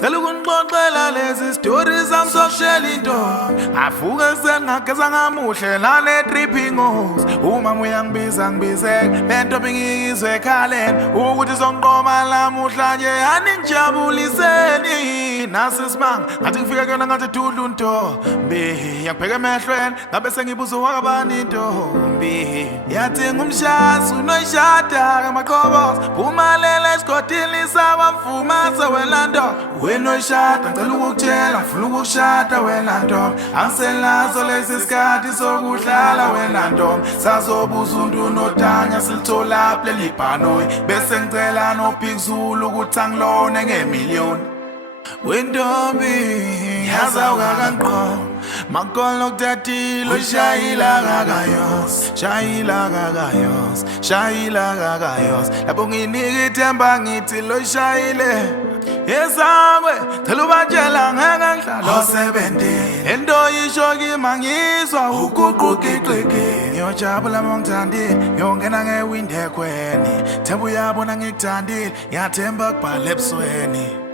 cela ukunixoxela lezi stories zami sokushela into afuke seningageza ngamuhle nane tripping hoes umama uyangibiza ngibizeke lento bengiyizwe ekhaleni ukuthi sonqoma lamuhla nje aningijabuliseni nasisimanga ngathi ngifika kuyona ngathi dudlu ntombi yakubheka emehlweni ngabe sengibuza wakabani intombi yathi ngumshasi unoyishada kamaqoboza phumalela esigodini sabamfuma sewelando wena oyishada ngicela ukukutshela ngifuna ukukushada wena ntombi angiselazo lesi sikhathi sokuhlala wena ntombi sazobuza untu nodanya silithola leli bhanoyi bese ngicela noBig Zulu ukuthi angilone ngemiliyoni wentombi yaza ukakanqo makolo kutatilo shayila kakayos shayila kakayos shayila kakayos lapho nginika ithemba ngithi lo shayile ezangwe cela ubatshela ngeke ngihlalo 70 lento yisho kimi ngizwa uguquqiqiki ngiyojabula mongithandile ngiyongena ngewindi ekweni themba uyabona ngikuthandile ngiyathemba kubhala ebusweni